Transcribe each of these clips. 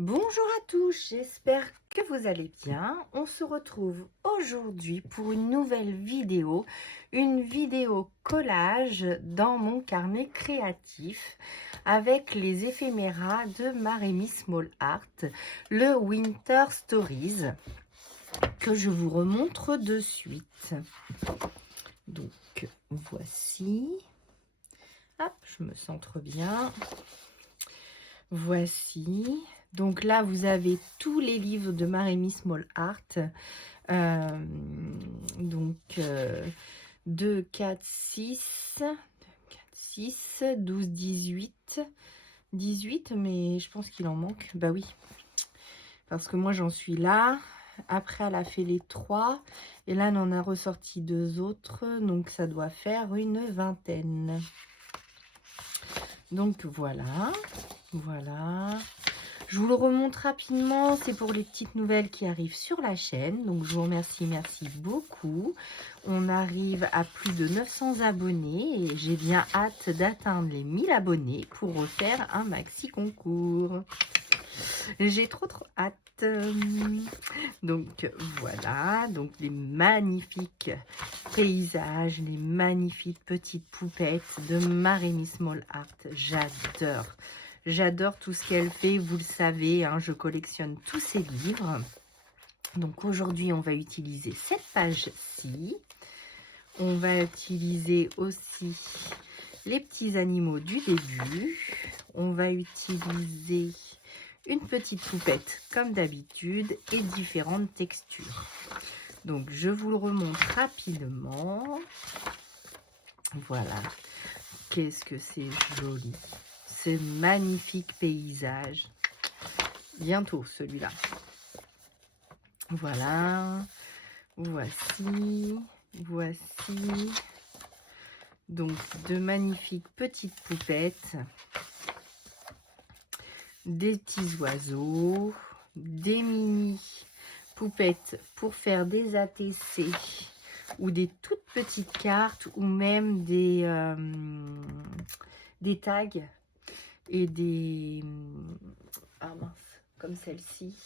Bonjour à tous, j'espère que vous allez bien. On se retrouve aujourd'hui pour une vidéo collage dans mon carnet créatif avec les éphéméras de Maremy Small Art, le Winter Stories, que je vous remontre de suite. Donc voici, hop, je me centre bien. Voici. Donc là, vous avez tous les livres de Maremy Small Art. Donc 2, 4, 6, 12, 18. 18, mais je pense qu'il en manque. Bah oui, parce que moi, j'en suis là. Après, elle a fait les 3. Et là, elle en a ressorti 2 autres. Donc, ça doit faire une vingtaine. Donc, voilà. Voilà. Je vous le remonte rapidement, c'est pour les petites nouvelles qui arrivent sur la chaîne. Donc, je vous remercie, merci beaucoup. On arrive à plus de 900 abonnés et j'ai bien hâte d'atteindre les 1000 abonnés pour refaire un maxi concours. J'ai trop hâte. Donc, voilà. Donc, les magnifiques paysages, les magnifiques petites poupettes de Maremy Small Art. J'adore. J'adore tout ce qu'elle fait, vous le savez, hein, je collectionne tous ses livres. Donc aujourd'hui, on va utiliser cette page-ci. On va utiliser aussi les petits animaux du début. On va utiliser une petite poupette comme d'habitude et différentes textures. Donc je vous le remonte rapidement. Voilà. Qu'est-ce que c'est joli. Ce magnifique paysage. Bientôt celui-là. Voilà. Voici. Voici. Donc de magnifiques petites poupettes. Des petits oiseaux. Des mini poupettes pour faire des ATC. Ou des toutes petites cartes. Ou même des tags. Et des... Ah mince, comme celle-ci.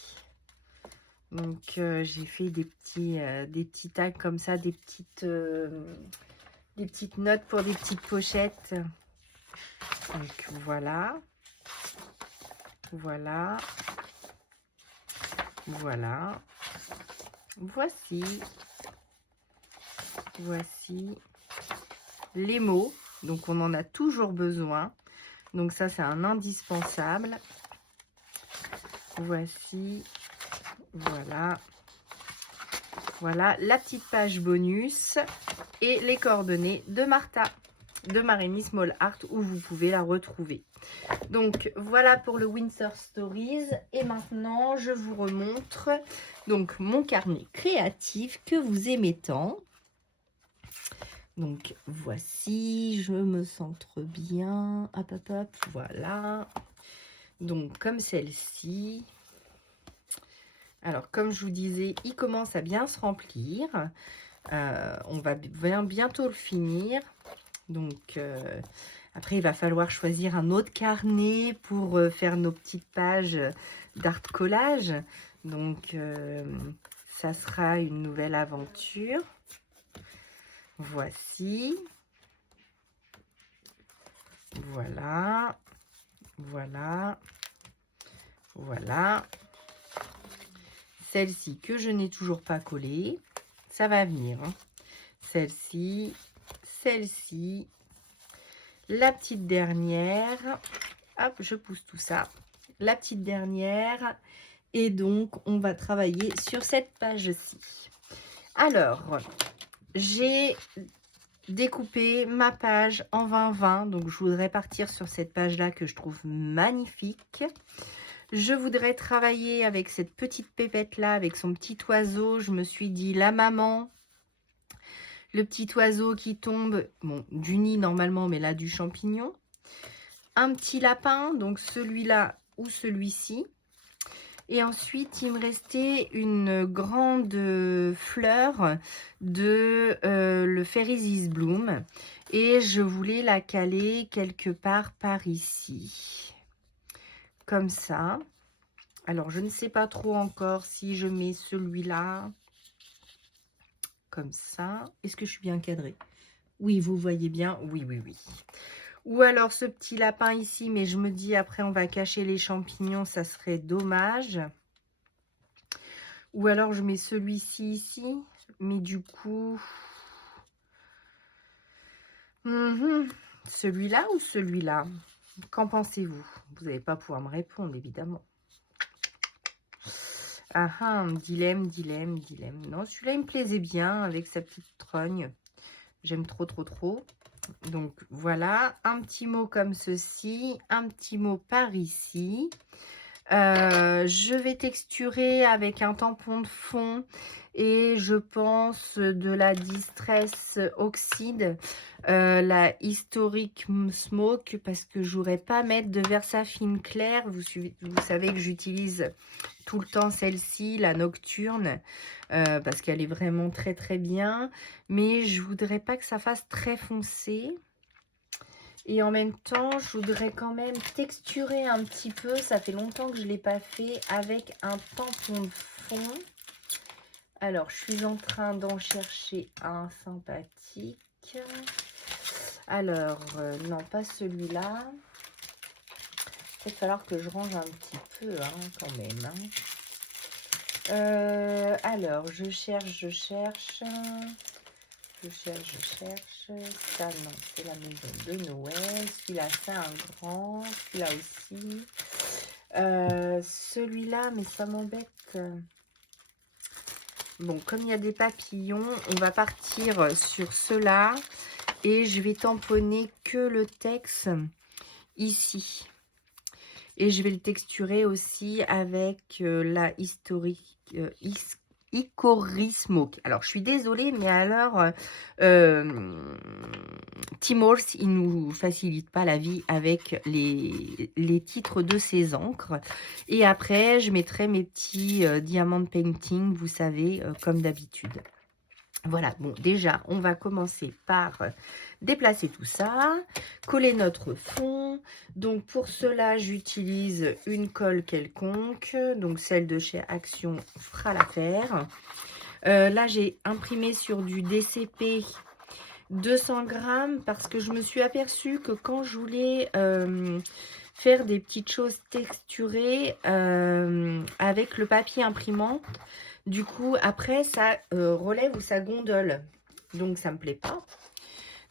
Donc, j'ai fait des petits tags comme ça, des petites notes pour des petites pochettes. Donc, voilà. Voilà. Voilà. Voici. Voici les mots. Donc, on en a toujours besoin. Donc, ça, c'est un indispensable. Voici. Voilà. Voilà la petite page bonus et les coordonnées de Martha, de Maremy Small Art, où vous pouvez la retrouver. Donc, voilà pour le Winter Stories. Et maintenant, je vous remontre donc mon carnet créatif que vous aimez tant. Donc, voici, je me centre bien. Hop, hop, hop, voilà. Donc, comme celle-ci. Alors, comme je vous disais, il commence à bien se remplir. On va bientôt le finir. Donc, après, il va falloir choisir un autre carnet pour faire nos petites pages d'art collage. Donc, ça sera une nouvelle aventure. Voici. Voilà. Voilà. Voilà. Celle-ci que je n'ai toujours pas collée. Ça va venir. Hein. Celle-ci. Celle-ci. La petite dernière. Hop, je pousse tout ça. La petite dernière. Et donc, on va travailler sur cette page-ci. Alors, j'ai découpé ma page en 20-20. Donc, je voudrais partir sur cette page-là que je trouve magnifique. Je voudrais travailler avec cette petite pépette-là, avec son petit oiseau. Je me suis dit, la maman, le petit oiseau qui tombe, bon, du nid normalement, mais là, du champignon. Un petit lapin, donc celui-là ou celui-ci. Et ensuite, il me restait une grande fleur de le Fairies is Bloom. Et je voulais la caler quelque part par ici. Comme ça. Alors, je ne sais pas trop encore si je mets celui-là, comme ça. Est-ce que je suis bien cadrée? Oui, vous voyez bien. Oui, oui, oui. Ou alors ce petit lapin ici, mais je me dis après on va cacher les champignons, ça serait dommage. Ou alors je mets celui-ci ici, mais du coup... Celui-là ou celui-là? Qu'en pensez-vous? Vous n'allez pas pouvoir me répondre, évidemment. Ah ah, dilemme, dilemme, dilemme. Non, celui-là, il me plaisait bien avec sa petite trogne. J'aime trop, trop, trop. Donc, voilà. Un petit mot comme ceci. Un petit mot par ici. Je vais texturer avec un tampon de fond et je pense de la Distress Oxide, la Historic Smoke, parce que je n'aurais pas mettre de Versafine clair. Vous savez que j'utilise tout le temps celle-ci, la Nocturne, parce qu'elle est vraiment très très bien, mais je voudrais pas que ça fasse très foncé. Et en même temps, je voudrais quand même texturer un petit peu. Ça fait longtemps que je ne l'ai pas fait avec un tampon de fond. Alors, je suis en train d'en chercher un sympathique. Alors, non, pas celui-là. Il va falloir que je range un petit peu, hein, quand même. Hein. Alors, je cherche. Je cherche. Ça, non, c'est la maison de Noël. Celui-là, c'est un grand. Celui-là aussi. Celui-là, mais ça m'embête. Bon, comme il y a des papillons, on va partir sur cela. Et je vais tamponner que le texte ici. Et je vais le texturer aussi avec la historique Hickory Smoke. Alors, je suis désolée, mais alors, Tim Holtz, il ne nous facilite pas la vie avec les titres de ses encres. Et après, je mettrai mes petits diamant painting, vous savez, comme d'habitude. Voilà, bon, déjà, on va commencer par déplacer tout ça, coller notre fond. Donc, pour cela, j'utilise une colle quelconque. Donc, celle de chez Action fera l'affaire. Là, j'ai imprimé sur du DCP 200 grammes parce que je me suis aperçue que quand je voulais faire des petites choses texturées avec le papier imprimante, du coup, après, ça relève ou ça gondole. Donc, ça me plaît pas.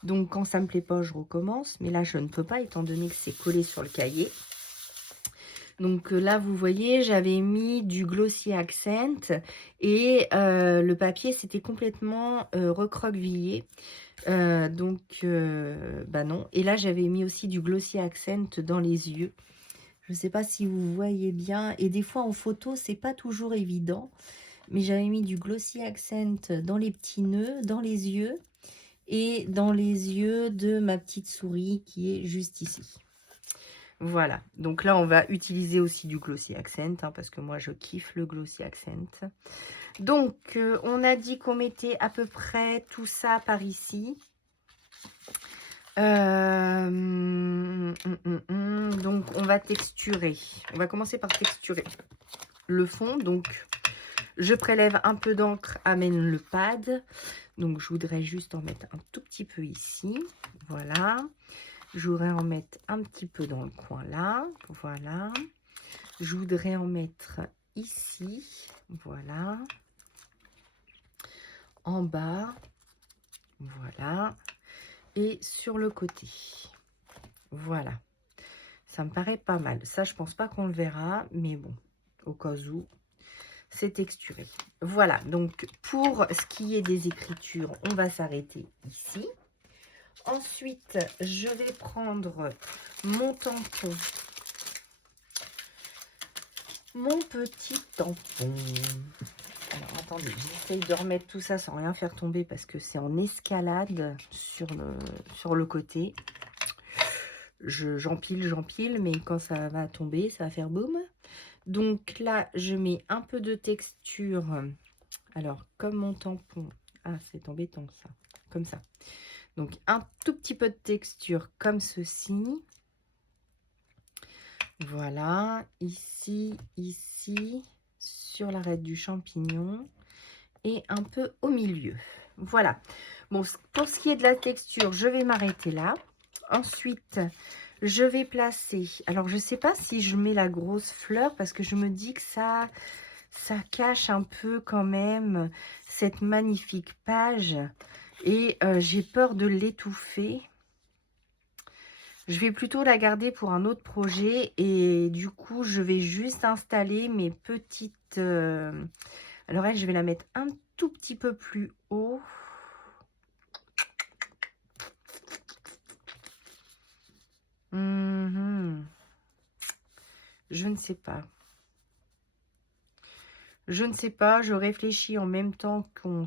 Donc, quand ça me plaît pas, je recommence. Mais là, je ne peux pas, étant donné que c'est collé sur le cahier. Donc, là, vous voyez, j'avais mis du Glossy Accent. Et le papier, c'était complètement recroquevillé. Bah non. Et là, j'avais mis aussi du Glossy Accent dans les yeux. Je ne sais pas si vous voyez bien. Et des fois, en photo, c'est pas toujours évident. Mais j'avais mis du Glossy Accent dans les petits nœuds, dans les yeux et dans les yeux de ma petite souris qui est juste ici. Voilà, donc là on va utiliser aussi du Glossy Accent hein, parce que moi je kiffe le Glossy Accent. Donc on a dit qu'on mettait à peu près tout ça par ici. Donc on va texturer. On va commencer par texturer le fond. Donc je prélève un peu d'encre, amène le pad. Donc, je voudrais juste en mettre un tout petit peu ici. Voilà. Je voudrais en mettre un petit peu dans le coin là. Voilà. Je voudrais en mettre ici. Voilà. En bas. Voilà. Et sur le côté. Voilà. Ça me paraît pas mal. Ça, je pense pas qu'on le verra. Mais bon, au cas où. C'est texturé. Voilà, donc pour ce qui est des écritures, on va s'arrêter ici. Ensuite, je vais prendre mon tampon. Mon petit tampon. Alors, attendez, j'essaye de remettre tout ça sans rien faire tomber parce que c'est en escalade sur le côté. J'empile, mais quand ça va tomber, ça va faire boum. Donc là, je mets un peu de texture. Alors, comme mon tampon... Ah, c'est embêtant ça. Comme ça. Donc, un tout petit peu de texture comme ceci. Voilà, ici, ici, sur l'arête du champignon et un peu au milieu. Voilà. Bon, pour ce qui est de la texture, je vais m'arrêter là. Ensuite, je vais placer... Alors, je ne sais pas si je mets la grosse fleur parce que je me dis que ça cache un peu quand même cette magnifique page. Et j'ai peur de l'étouffer. Je vais plutôt la garder pour un autre projet et du coup, je vais juste installer mes petites... Alors elle, je vais la mettre un tout petit peu plus haut. Je ne sais pas. Je ne sais pas, je réfléchis en même temps que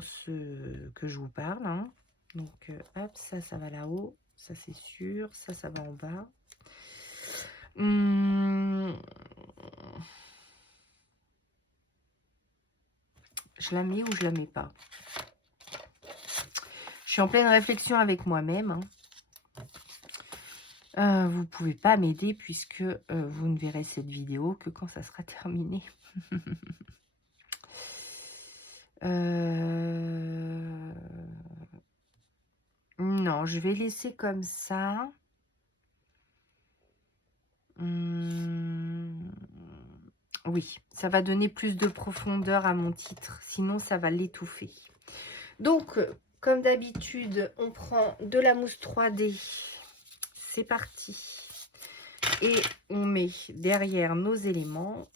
je vous parle. Hein. Donc, hop, ça va là-haut. Ça, c'est sûr. Ça va en bas. Je la mets ou je la mets pas? Je suis en pleine réflexion avec moi-même. Hein. Vous ne pouvez pas m'aider puisque vous ne verrez cette vidéo que quand ça sera terminé. Non, je vais laisser comme ça. Oui, ça va donner plus de profondeur à mon titre. Sinon, ça va l'étouffer. Donc, comme d'habitude, on prend de la mousse 3D. C'est parti. Et on met derrière nos éléments.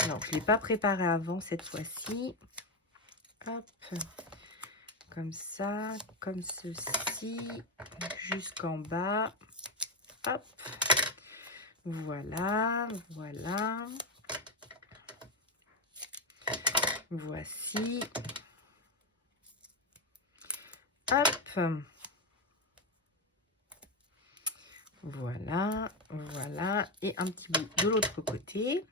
Alors, je ne l'ai pas préparé avant cette fois-ci. Hop. Comme ça, comme ceci, jusqu'en bas. Hop. Voilà, voilà. Voici. Hop. Voilà, voilà. Et un petit bout de l'autre côté.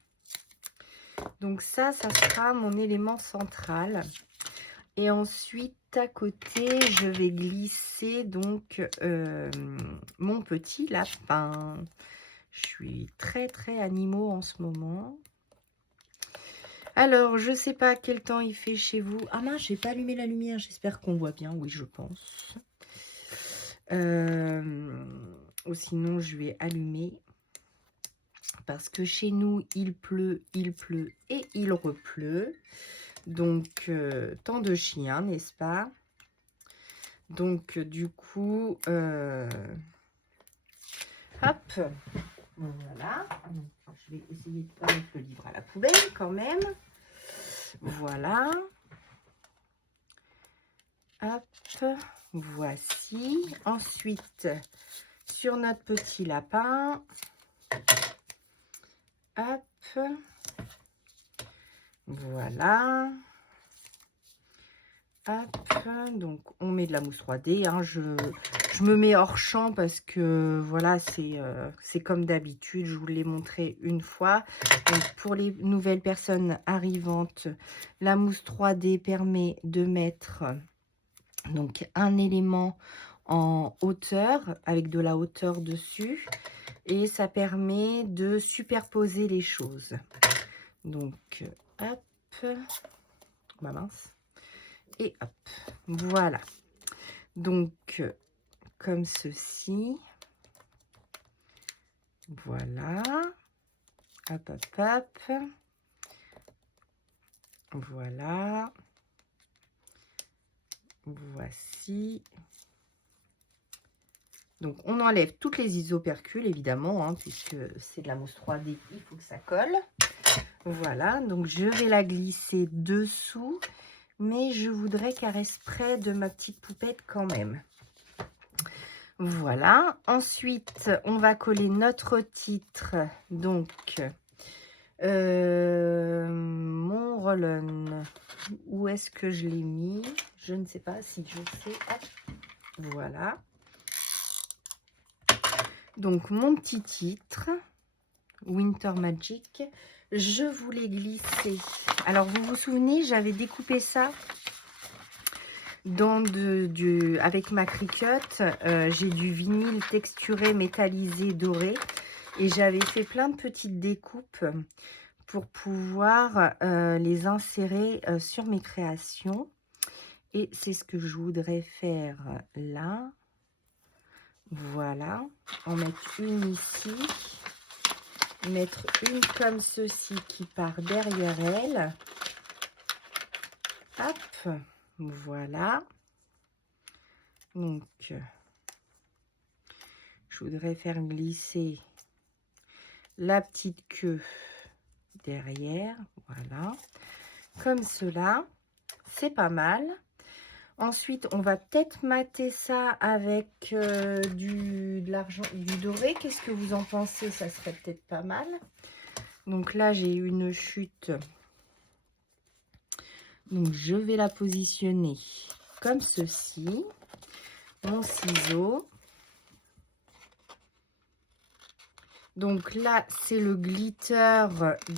Donc ça sera mon élément central. Et ensuite, à côté, je vais glisser donc mon petit lapin. Je suis très, très animaux en ce moment. Alors, je ne sais pas quel temps il fait chez vous. Ah mince, j'ai pas allumé la lumière. J'espère qu'on voit bien. Oui, je pense. Ou sinon, je vais allumer. Parce que chez nous, il pleut et il repleut. Donc, tant de chiens, n'est-ce pas? Donc, du coup, hop, voilà. Je vais essayer de pas mettre le livre à la poubelle quand même. Voilà. Hop, voici. Ensuite, sur notre petit lapin, hop, voilà. Hop, donc on met de la mousse 3D. Hein, je me mets hors champ parce que voilà, c'est comme d'habitude. Je vous l'ai montré une fois. Donc, pour les nouvelles personnes arrivantes, la mousse 3D permet de mettre donc un élément en hauteur avec de la hauteur dessus et ça permet de superposer les choses. Donc, hop, bah mince. Et hop, voilà. Donc, comme ceci. Voilà. Hop, hop, hop. Voilà. Voici. Donc, on enlève toutes les isopercules, évidemment, hein, puisque c'est de la mousse 3D, il faut que ça colle. Voilà, donc je vais la glisser dessous. Mais je voudrais qu'elle reste près de ma petite poupette quand même. Voilà. Ensuite, on va coller notre titre. Donc, mon roll-on. Où est-ce que je l'ai mis? Je ne sais pas si je sais. Hop. Voilà. Donc, mon petit titre. Winter Magic. Je voulais glisser. Alors, vous vous souvenez, j'avais découpé ça dans avec ma Cricut. J'ai du vinyle texturé, métallisé, doré. Et j'avais fait plein de petites découpes pour pouvoir les insérer sur mes créations. Et c'est ce que je voudrais faire là. Voilà. En mettre une ici. Mettre une comme ceci qui part derrière elle. Hop. Voilà. Donc, je voudrais faire glisser la petite queue derrière. Voilà. Comme cela. C'est pas mal. Ensuite, on va peut-être mater ça avec de l'argent, du doré. Qu'est-ce que vous en pensez? Ça serait peut-être pas mal. Donc là, j'ai une chute. Donc, je vais la positionner comme ceci. Mon ciseau. Donc là, c'est le glitter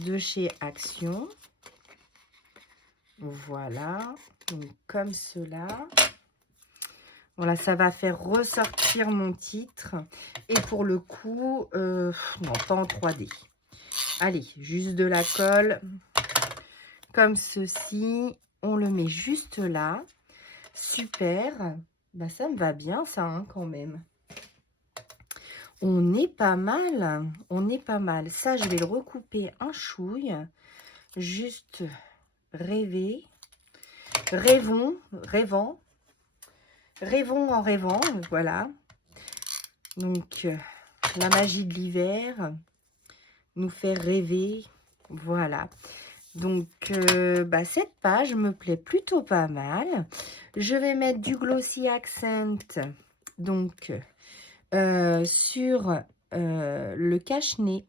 de chez Action. Voilà. Donc, comme cela. Voilà, ça va faire ressortir mon titre. Et pour le coup, non, pas en 3D. Allez, juste de la colle. Comme ceci. On le met juste là. Super. Bah, ça me va bien, ça, hein, quand même. On est pas mal. On est pas mal. Ça, je vais le recouper un chouille. Juste rêver. Rêvons. Rêvant. Rêvons en rêvant. Voilà. Donc, la magie de l'hiver nous fait rêver. Voilà. Donc, bah, cette page me plaît plutôt pas mal. Je vais mettre du Glossy Accent donc, sur le cache-nez.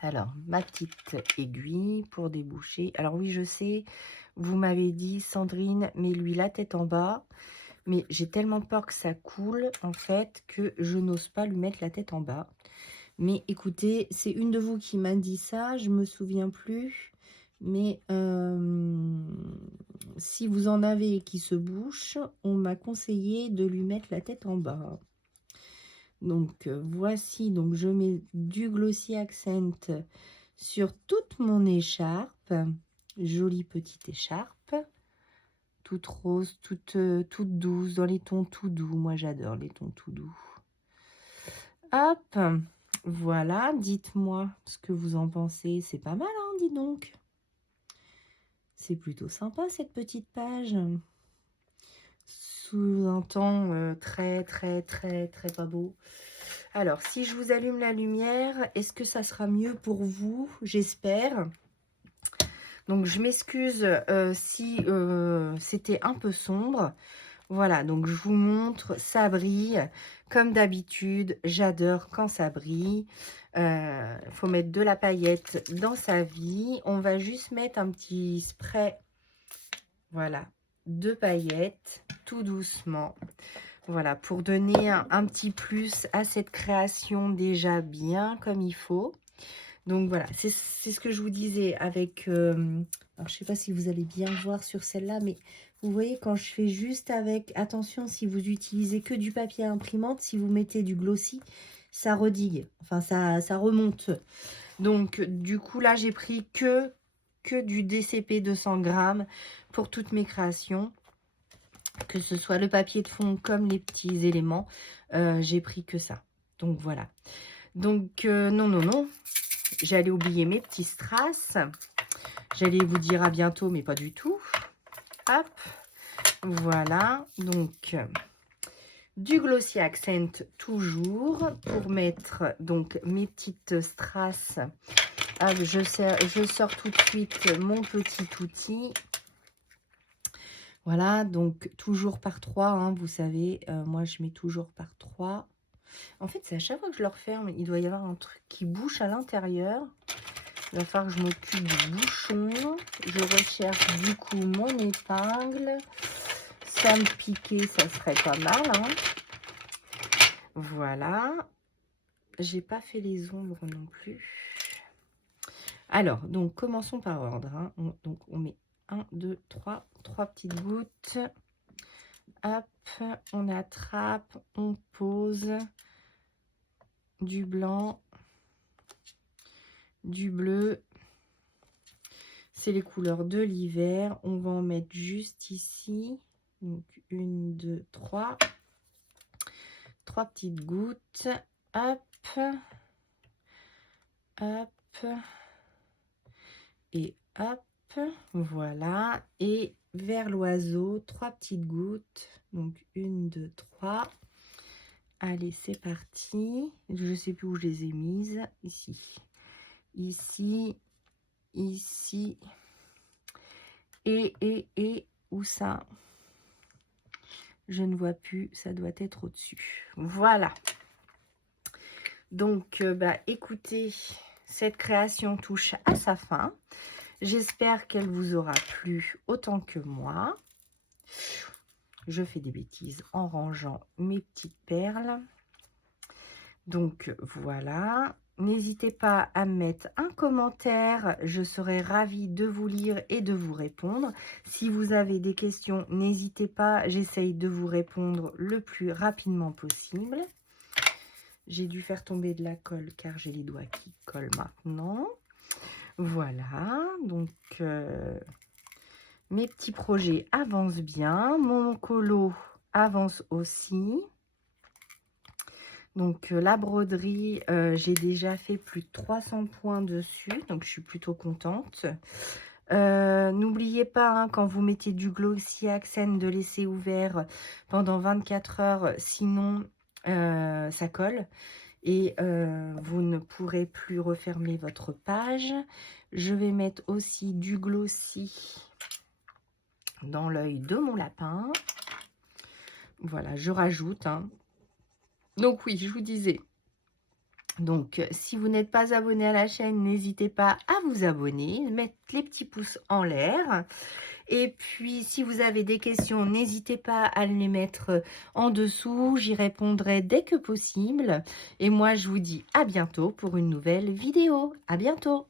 Alors, ma petite aiguille pour déboucher. Alors oui, je sais, vous m'avez dit, Sandrine, mets-lui la tête en bas. Mais j'ai tellement peur que ça coule, en fait, que je n'ose pas lui mettre la tête en bas. Mais écoutez, c'est une de vous qui m'a dit ça, je me souviens plus. Mais si vous en avez qui se bouchent, on m'a conseillé de lui mettre la tête en bas. Donc voici, donc je mets du Glossy Accent sur toute mon écharpe. Jolie petite écharpe. Toute rose, toute douce, dans les tons tout doux. Moi, j'adore les tons tout doux. Hop, voilà, dites-moi ce que vous en pensez. C'est pas mal, hein, dis donc. C'est plutôt sympa, cette petite page. Sous un temps très pas beau. Alors, si je vous allume la lumière, est-ce que ça sera mieux pour vous? J'espère. Donc, je m'excuse si c'était un peu sombre. Voilà, donc je vous montre, ça brille. Comme d'habitude, j'adore quand ça brille. Faut mettre de la paillette dans sa vie. On va juste mettre un petit spray, voilà, de paillettes, tout doucement. Voilà, pour donner un petit plus à cette création déjà bien comme il faut. Donc voilà, c'est ce que je vous disais avec... alors je ne sais pas si vous allez bien voir sur celle-là, mais vous voyez quand je fais juste avec... Attention, si vous utilisez que du papier imprimante, si vous mettez du glossy, ça redigue. Enfin, ça remonte. Donc du coup, là, j'ai pris que du DCP 200 grammes pour toutes mes créations. Que ce soit le papier de fond comme les petits éléments, j'ai pris que ça. Donc voilà. Donc non. J'allais oublier mes petits strass. J'allais vous dire à bientôt, mais pas du tout. Hop, voilà. Donc, du Glossy Accent toujours pour mettre donc mes petites strass. Hop, je sors tout de suite mon petit outil. Voilà, donc toujours par 3, hein, vous savez, moi je mets toujours par 3. En fait, c'est à chaque fois que je le referme, il doit y avoir un truc qui bouche à l'intérieur. Il va falloir que je m'occupe du bouchon. Je recherche du coup mon épingle. Ça me piquait, ça serait pas mal, hein. Voilà. J'ai pas fait les ombres non plus. Alors, donc commençons par ordre, hein. Donc on met 1, 2, 3 petites gouttes. Hop, on attrape, on pose. du blanc, du bleu. C'est les couleurs de l'hiver. On va en mettre juste ici. Donc, 1, 2, 3. 3 petites gouttes. Hop. Hop. Et hop. Voilà. Et vers l'oiseau, 3 petites gouttes. Donc, 1, 2, 3. Allez, c'est parti. Je ne sais plus où je les ai mises. Ici. Ici. Ici. Et où ça? Je ne vois plus, ça doit être au-dessus. Voilà. Donc, écoutez, cette création touche à sa fin. J'espère qu'elle vous aura plu autant que moi. Je fais des bêtises en rangeant mes petites perles. Donc, voilà. N'hésitez pas à me mettre un commentaire, je serai ravie de vous lire et de vous répondre. Si vous avez des questions, n'hésitez pas, j'essaye de vous répondre le plus rapidement possible. J'ai dû faire tomber de la colle car j'ai les doigts qui collent maintenant. Voilà, donc mes petits projets avancent bien, mon colo avance aussi. Donc, la broderie, j'ai déjà fait plus de 300 points dessus. Donc, je suis plutôt contente. N'oubliez pas, hein, quand vous mettez du Glossy Accent, de laisser ouvert pendant 24 heures. Sinon, ça colle. Et vous ne pourrez plus refermer votre page. Je vais mettre aussi du Glossy dans l'œil de mon lapin. Voilà, je rajoute, hein. Donc oui, je vous disais. Donc, si vous n'êtes pas abonné à la chaîne, n'hésitez pas à vous abonner, mettre les petits pouces en l'air. Et puis, si vous avez des questions, n'hésitez pas à les mettre en dessous. J'y répondrai dès que possible. Et moi, je vous dis à bientôt pour une nouvelle vidéo. À bientôt!